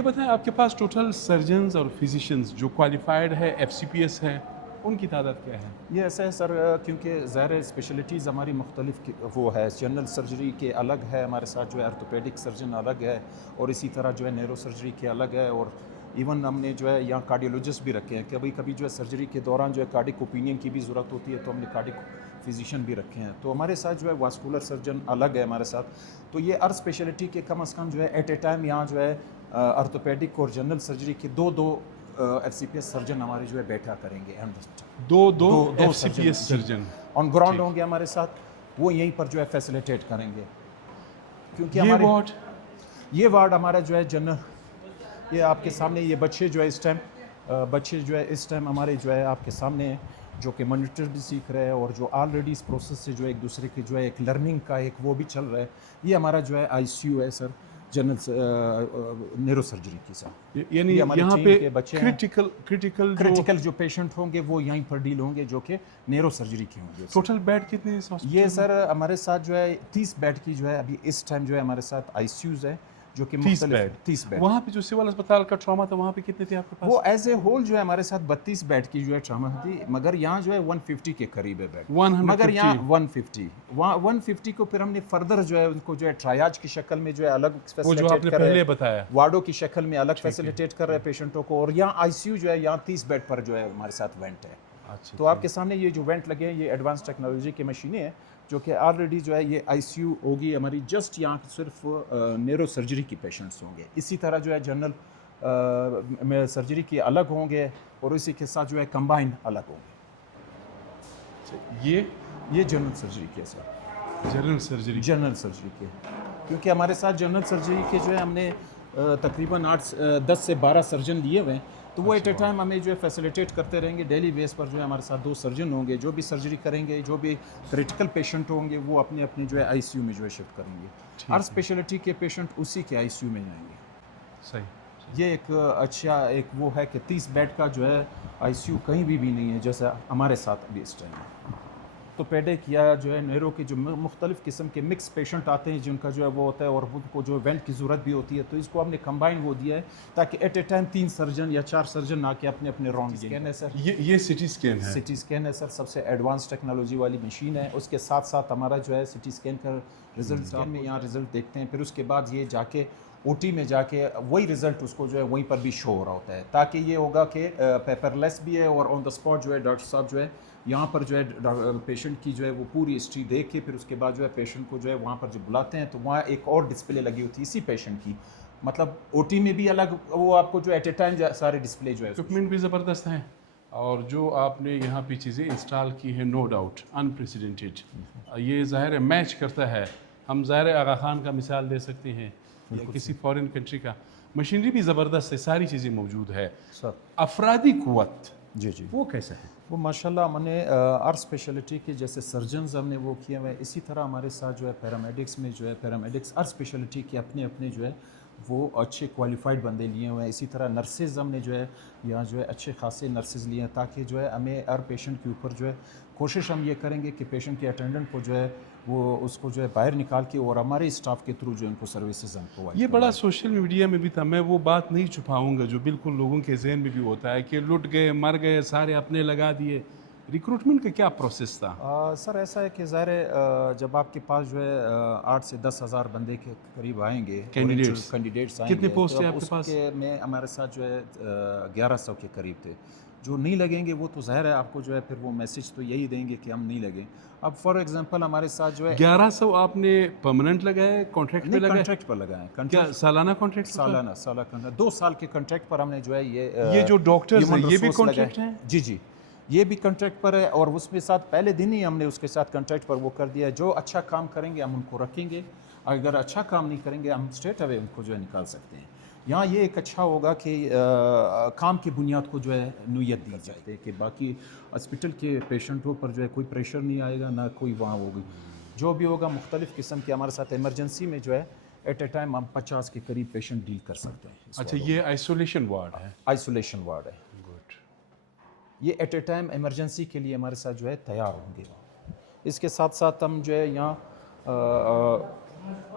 یہ بتائیں آپ کے پاس ٹوٹل سرجنز اور فزیشنز جو کوالیفائڈ ہے FCPS ہے ان کی تعداد کیا ہے؟ یہ ایسا ہے سر کیونکہ ظاہر اسپیشلٹیز ہماری مختلف وہ ہے. جنرل سرجری کے الگ ہے ہمارے ساتھ جو ہے آرتھوپیڈک سرجن الگ ہے اور اسی طرح جو ہے نیرو سرجری کے الگ ہے اور ایون ہم نے جو ہے یہاں کارڈیولوجسٹ بھی رکھے ہیں. کبھی کبھی جو ہے سرجری کے دوران جو ہے کارڈک اوپینین کی بھی ضرورت ہوتی ہے تو ہم نے کارڈک فزیشین بھی رکھے ہیں. تو ہمارے ساتھ جو ہے واسکولر سرجن الگ ہے ہمارے ساتھ. تو یہ ہر اسپیشلٹی کے کم از کم جو ہے ایٹ اے ٹائم یہاں جو ہے آرتھوپیڈک اور جنرل سرجری کے دو FCPS سرجن ہمارے جو ہے بیٹھا کریں گے. دو surgeon FCPS surgeon on ground ہوں گے ہمارے ساتھ, وہ یہیں پر جو ہے فیسیلیٹیٹ کریں گے. کیونکہ یہ ہمارے وارڈ یہ وارڈ ہمارا جو ہے جنرل, یہ آپ کے سامنے یہ بچے جو ہے اس ٹائم ہمارے جو ہے آپ کے سامنے ہیں جو کہ مانیٹر بھی سیکھ رہے ہیں اور جو آلریڈی اس پروسیس سے جو ہے ایک دوسرے کی جو ہے ایک لرننگ کا ایک وہ بھی چل رہا ہے. یہ ہمارا جو ہے ICU ہے سر جنرل نیرو سرجری کی سر. یعنی یہ ہمارے یہاں چین پہ کے بچے ہیں. کریٹیکل جو پیشنٹ ہوں گے وہ یہیں پر ڈیل ہوں گے جو کہ نیرو سرجری کے ہوں گے. ٹوٹل بیڈ کتنے ہیں یہ سر ہمارے ساتھ جو ہے 30 بیڈ کی جو ہے ابھی اس ٹائم جو ہے ہمارے ساتھ ICUs ہے جو کہ 30 بیڈ. وہاں پہ جو سول اسپتال کا ٹراما تھا وہاں پہ کتنے تھے آپ کے پاس؟ وہ ایز اے ہول جو ہے ہمارے ساتھ 32 بیڈ کی جو ہے ٹراما تھی, مگر یہاں جو ہے 150 کے قریب ہے بیڈ. 150 مگر یہاں 150 کو پھر ہم نے فردر جو ہے ان کو جو ہے ٹرائیاج کی شکل میں جو ہے الگ فیسیلیٹیٹ کر رہے ہیں, وارڈوں کی شکل میں الگ فیسیلیٹیٹ کر رہے ہیں پیشنٹوں کو. اور یہاں ICU جو ہے یہاں 30 بیڈ پر جو ہے ہمارے ساتھ وینٹ ہے. تو آپ کے سامنے یہ جو وینٹ لگے ہیں یہ ایڈوانس ٹیکنالوجی کی مشینیں ہیں جو کہ آلریڈی جو ہے یہ ICU ہوگی ہماری جسٹ یہاں صرف نیرو سرجری کی پیشنٹس ہوں گے. اسی طرح جو ہے جنرل سرجری کی الگ ہوں گے اور اسی کے ساتھ جو ہے کمبائن الگ ہوں گے. یہ جنرل سرجری کے ساتھ جنرل سرجری کے, کیونکہ ہمارے ساتھ جنرل سرجری کے جو ہے ہم نے تقریباً 10 سے 12 سرجن لیے ہوئے ہیں. تو وہ ایٹ اے ٹائم ہمیں جو ہے فیسیلیٹیٹ کرتے رہیں گے. ڈیلی بیس پر جو ہے ہمارے ساتھ 2 سرجن ہوں گے جو بھی سرجری کریں گے. جو بھی کریٹیکل پیشنٹ ہوں گے وہ اپنے جو ہے ICU میں جو ہے شفٹ کریں گے. ہر اسپیشلٹی کے پیشنٹ اسی کے ICU میں جائیں گے. صحیح. یہ ایک اچھا ایک وہ ہے کہ 30 بیڈ کا جو ہے ICU کہیں بھی نہیں ہے جیسا ہمارے ساتھ ابھی اس ٹائم ہے. تو پیڈک یا جو ہے نیرو کے جو مختلف قسم کے مکس پیشنٹ آتے ہیں جن کا جو ہے وہ ہوتا ہے اور ان کو جو وینٹ کی ضرورت بھی ہوتی ہے, تو اس کو ہم نے کمبائن وہ دیا ہے تاکہ ایٹ اے ٹائم 3 سرجن یا 4 سرجن آ کے اپنے راؤنڈ دیں. یہ CT اسکین ہے. CT اسکین ہے سر, سب سے ایڈوانس ٹیکنالوجی والی مشین ہے. اس کے ساتھ ساتھ ہمارا جو ہے CT اسکین کا رزلٹ میں یہاں رزلٹ دیکھتے ہیں. پھر اس کے بعد یہ جا کے OT میں جا کے وہی رزلٹ اس کو جو ہے وہیں پر بھی شو ہو رہا ہوتا ہے, تاکہ یہ ہوگا کہ پیپر لیس بھی ہے اور آن دا اسپاٹ جو ہے ڈاکٹر صاحب جو ہے یہاں پر جو ہے پیشنٹ کی جو ہے وہ پوری ہسٹری دیکھ کے پھر اس کے بعد جو ہے پیشنٹ کو جو ہے وہاں پر جو بلاتے ہیں تو وہاں ایک اور ڈسپلے لگی ہوتی ہے اسی پیشنٹ کی. مطلب OT میں بھی الگ وہ آپ کو جو ایٹ اے ٹائم سارے ڈسپلے جو ہے اکوپمنٹ بھی زبردست ہیں اور جو آپ نے یہاں پہ چیزیں انسٹال کی ہیں نو ڈاؤٹ انپریسیڈنٹڈ. یہ ظاہر ہے میچ کرتا ہے. ہم ظاہر آغا خان کا مثال دے سکتے ہیں یا کسی فورن کنٹری کا. مشینری بھی زبردست ہے, ساری چیزیں موجود ہے. افرادی قوت جی وہ کیسے ہے؟ وہ ماشاءاللہ ہم نے ہر اسپیشلٹی کے جیسے سرجنز ہم نے وہ کیے ہوئے, اسی طرح ہمارے ساتھ جو ہے پیرامیڈکس میں جو ہے پیرامیڈکس ہر اسپیشلٹی کے اپنے جو ہے وہ اچھے کوالیفائڈ بندے لیے ہوئے ہیں. اسی طرح نرسز ہم نے جو ہے یہاں جو ہے اچھے خاصے نرسز لیے ہیں تاکہ جو ہے ہمیں ہر پیشنٹ کے اوپر جو ہے کوشش ہم یہ کریں گے کہ پیشنٹ کے اٹینڈنٹ کو جو ہے وہ اس کو جو ہے باہر نکال کے اور ہمارے اسٹاف کے تھرو جو ان کو سروسز ہم پرووائڈ. یہ بڑا سوشل میڈیا میں بھی تھا, میں وہ بات نہیں چھپاؤں گا جو بالکل لوگوں کے ذہن میں بھی ہوتا ہے کہ لٹ گئے مر گئے سارے اپنے لگا دیے. ریکروٹمنٹ کا کیا پروسیس تھا؟ سر ایسا ہے کہ ظاہر ہے جب آپ کے پاس جو ہے 8 سے 10 ہزار بندے کے قریب آئیں گے کینڈیڈیٹس آئیں گے, کتنے پوسٹ ہیں آپ اس کے پاس؟ کے میں ہمارے ساتھ جو ہے 1100 کے قریب تھے. جو نہیں لگیں گے وہ تو ظاہر ہے آپ کو جو ہے پھر وہ میسج تو یہی دیں گے کہ ہم نہیں لگیں. اب فار ایگزامپل ہمارے ساتھ جو ہے 1100 آپ نے پرماننٹ لگائے کانٹریکٹ پہ لگائے؟ کانٹریکٹ پر لگائے. کیا سالانہ کانٹریکٹ؟ سالانہ 2 سال کے کانٹریکٹ پر ہم نے جو ہے یہ جو ڈاکٹرز ہیں یہ بھی کانٹریکٹ ہیں؟ جی یہ بھی کانٹریکٹ پر ہے اور اس میں ساتھ پہلے دن ہی ہم نے اس کے ساتھ کانٹریکٹ پر وہ کر دیا ہے. جو اچھا کام کریں گے ہم ان کو رکھیں گے, اگر اچھا کام نہیں کریں گے ہم اسٹریٹ اوے ان کو جو ہے نکال سکتے ہیں. یہاں یہ ایک اچھا ہوگا کہ کام کی بنیاد کو جو ہے نوعیت دی جائے کہ باقی ہاسپٹل کے پیشنٹوں پر جو ہے کوئی پریشر نہیں آئے گا, نہ کوئی وہاں ہوگی. جو بھی ہوگا مختلف قسم کے ہمارے ساتھ ایمرجنسی میں جو ہے ایٹ اے ٹائم ہم 50 کے قریب پیشنٹ ڈیل کر سکتے ہیں. اچھا یہ آئسولیشن وارڈ ہے؟ آئسولیشن وارڈ ہے. گڈ. یہ ایٹ اے ٹائم ایمرجنسی کے لیے ہمارے ساتھ جو ہے تیار ہوں گے. اس کے ساتھ ساتھ ہم جو ہے یہاں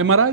MRI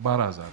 12,000।